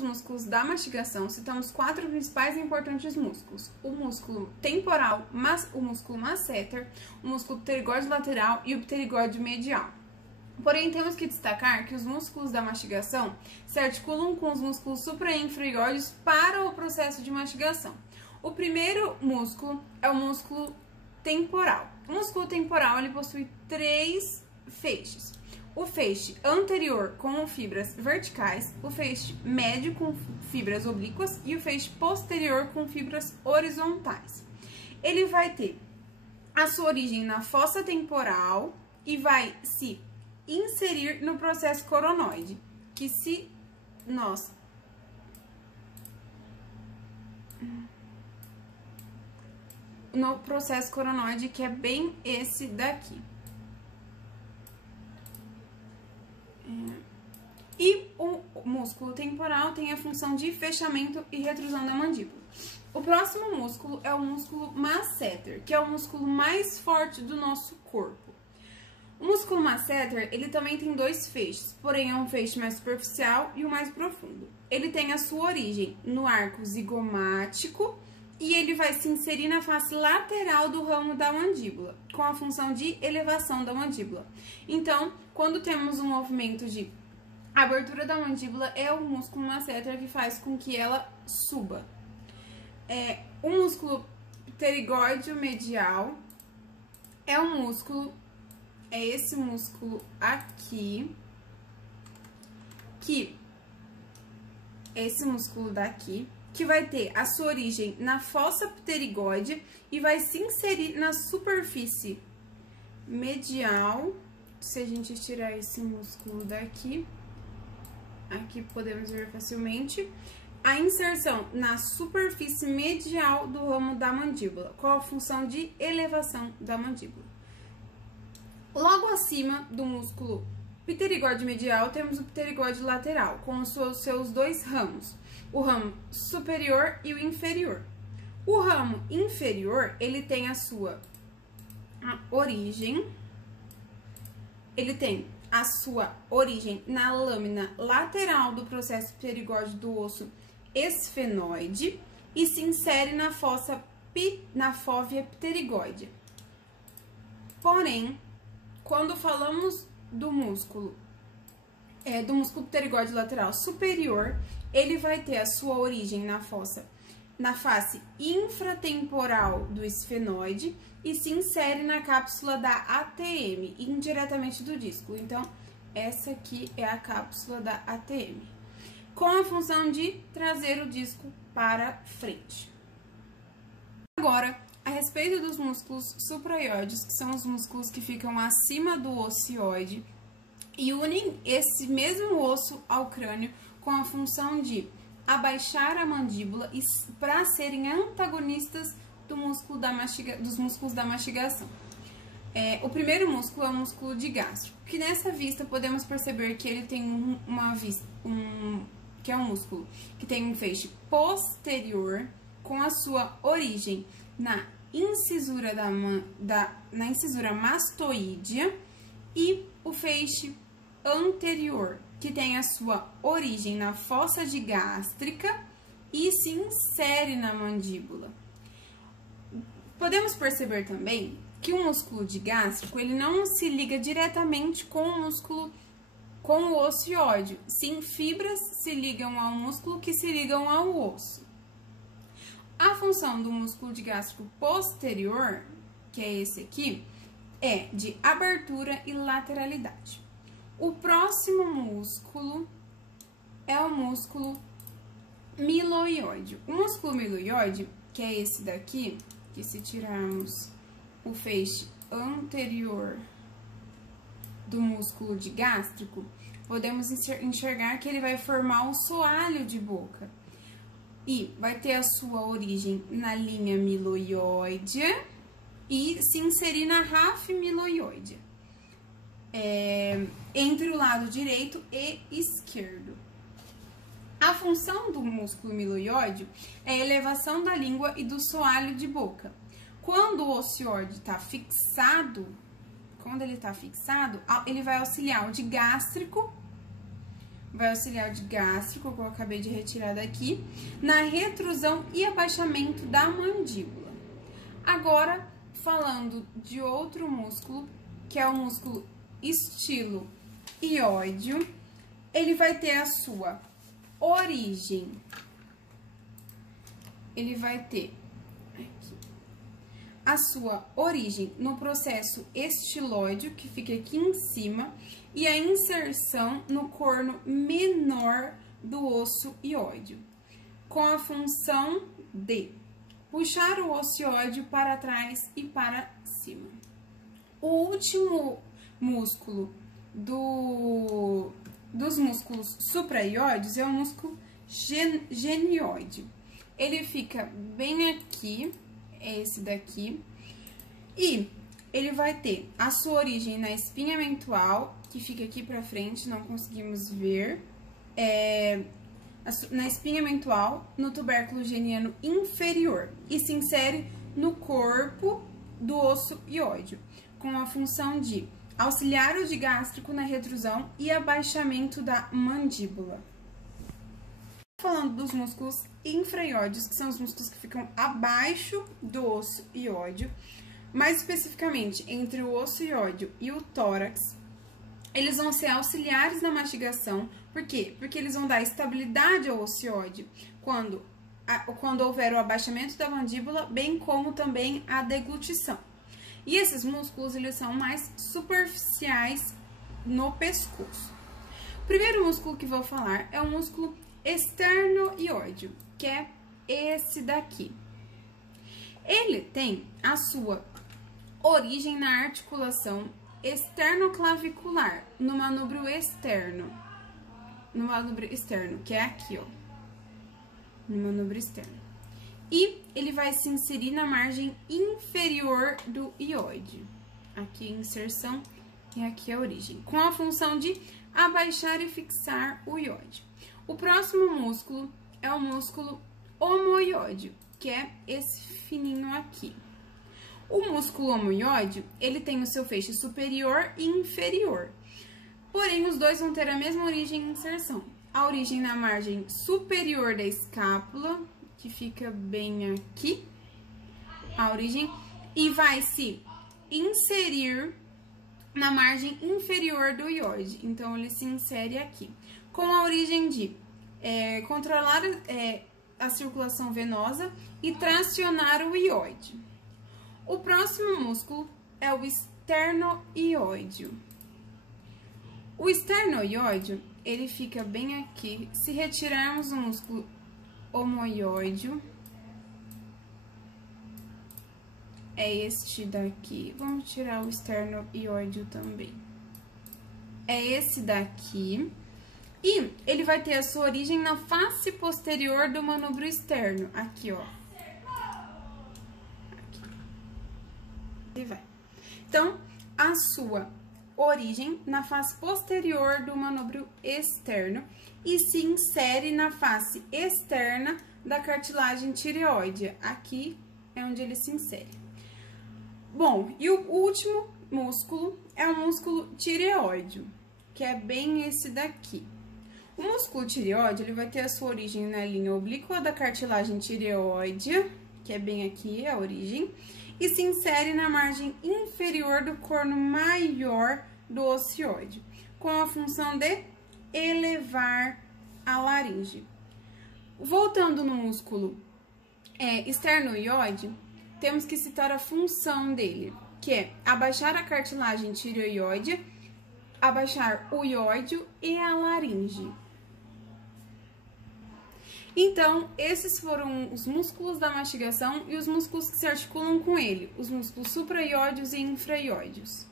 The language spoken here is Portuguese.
dos músculos da mastigação, citamos 4 principais e importantes músculos: o músculo temporal, o músculo masseter, o músculo pterigóide lateral e o pterigóide medial. Porém, temos que destacar que os músculos da mastigação se articulam com os músculos suprainferiores para o processo de mastigação. O primeiro músculo é o músculo temporal. O músculo temporal ele possui 3 feixes: o feixe anterior com fibras verticais, o feixe médio com fibras oblíquas e o feixe posterior com fibras horizontais. Ele vai ter a sua origem na fossa temporal e vai se inserir no processo coronoide, que se nós no processo coronoide, que é bem esse daqui. E o músculo temporal tem a função de fechamento e retrusão da mandíbula. O próximo músculo é o músculo masseter, que é o músculo mais forte do nosso corpo. O músculo masseter, ele também tem 2 feixes, porém é um feixe mais superficial e o mais profundo. Ele tem a sua origem no arco zigomático e ele vai se inserir na face lateral do ramo da mandíbula, com a função de elevação da mandíbula. Então, quando temos um movimento de abertura da mandíbula, é o músculo masseter que faz com que ela suba. O músculo pterigóide medial é um músculo, é esse músculo aqui, esse músculo daqui, que vai ter a sua origem na fossa pterigóide e vai se inserir na superfície medial. Se a gente tirar esse músculo daqui, aqui podemos ver facilmente a inserção na superfície medial do ramo da mandíbula, com a função de elevação da mandíbula. Logo acima do músculo pterigóide medial, temos o pterigóide lateral, com os seus 2 ramos, o ramo superior e o inferior. O ramo inferior, ele tem a sua origem, na lâmina lateral do processo pterigóide do osso esfenoide e se insere na fóvea pterigóide. Porém, quando falamos do músculo pterigóide lateral superior, ele vai ter a sua origem na face infratemporal do esfenoide e se insere na cápsula da ATM, indiretamente do disco. Então, essa aqui é a cápsula da ATM, com a função de trazer o disco para frente. Agora, a respeito dos músculos supraioides, que são os músculos que ficam acima do ocioide e unem esse mesmo osso ao crânio com a função de abaixar a mandíbula para serem antagonistas dos músculos da mastigação. O primeiro músculo é o músculo digástrico, que nessa vista podemos perceber que ele tem que é um músculo que tem um feixe posterior com a sua origem na incisura na incisura mastoídea, e o feixe anterior, que tem a sua origem na fossa digástrica e se insere na mandíbula. Podemos perceber também que o músculo digástrico, ele não se liga diretamente com o ocioide, sim, fibras se ligam ao músculo que se ligam ao osso. A função do músculo digástrico posterior, que é esse aqui, é de abertura e lateralidade. O próximo músculo é o músculo miloioide. O músculo miloioide, que é esse daqui, que se tirarmos o feixe anterior do músculo digástrico, podemos enxergar que ele vai formar o soalho de boca e vai ter a sua origem na linha miloioidea e se inserir na rafe miloioidea, entre o lado direito e esquerdo. A função do músculo miloioide é a elevação da língua e do soalho de boca. Quando o ocioide está fixado, ele vai auxiliar o digástrico vai auxiliar o digástrico, que eu acabei de retirar daqui, na retrusão e abaixamento da mandíbula. Agora, falando de outro músculo, que é o músculo estiloióide, ele vai ter a sua origem. Ele vai ter aqui a sua origem no processo estiloide, que fica aqui em cima, e a inserção no corno menor do osso ióide, com a função de puxar o osso ióide para trás e para cima. O último músculo dos músculos supraioides é o músculo genioide. Ele fica bem aqui, é esse daqui, e ele vai ter a sua origem na espinha mental, que fica aqui pra frente, não conseguimos ver, na espinha mental, no tubérculo geniano inferior, e se insere no corpo do osso ióide, com a função de auxiliar o digástrico na retrusão e abaixamento da mandíbula. Falando dos músculos infraioides, que são os músculos que ficam abaixo do osso ióide, mais especificamente entre o osso ióide e o tórax, eles vão ser auxiliares na mastigação. Por quê? Porque eles vão dar estabilidade ao osso ióide quando houver o abaixamento da mandíbula, bem como também a deglutição. E esses músculos, eles são mais superficiais no pescoço. O primeiro músculo que vou falar é o músculo esternoióide, que é esse daqui. Ele tem a sua origem na articulação esternoclavicular, no manúbrio externo. No manúbrio externo, que é aqui, ó. No manúbrio externo. E ele vai se inserir na margem inferior do ióide. Aqui a inserção e aqui a origem, com a função de abaixar e fixar o ióide. O próximo músculo é o músculo omoióide, que é esse fininho aqui. O músculo omoióide, ele tem o seu feixe superior e inferior. Porém, os dois vão ter a mesma origem e inserção. A origem na margem superior da escápula, que fica bem aqui, a origem, e vai se inserir na margem inferior do ióide. Então, ele se insere aqui, com a origem de controlar a circulação venosa e tracionar o ióide. O próximo músculo é o esternoióide. O esternoióide, ele fica bem aqui. Se retirarmos o músculo omoióide, é este daqui. Vamos tirar o esternoióide também. É esse daqui. E ele vai ter a sua origem na face posterior do manúbrio externo. Aqui, ó. Aqui. E vai. Então, a sua origem na face posterior do manúbrio externo e se insere na face externa da cartilagem tireoide. Aqui é onde ele se insere. Bom, e o último músculo é o músculo tireoide, que é bem esse daqui. O músculo tireoide, ele vai ter a sua origem na linha oblíqua da cartilagem tireoide, que é bem aqui a origem, e se insere na margem inferior do corno maior do ocioide, com a função de elevar a laringe. Voltando no músculo esternoióide, temos que citar a função dele, que é abaixar a cartilagem tireoide, abaixar o iódio e a laringe. Então, esses foram os músculos da mastigação e os músculos que se articulam com ele, os músculos supraioides e infraioides.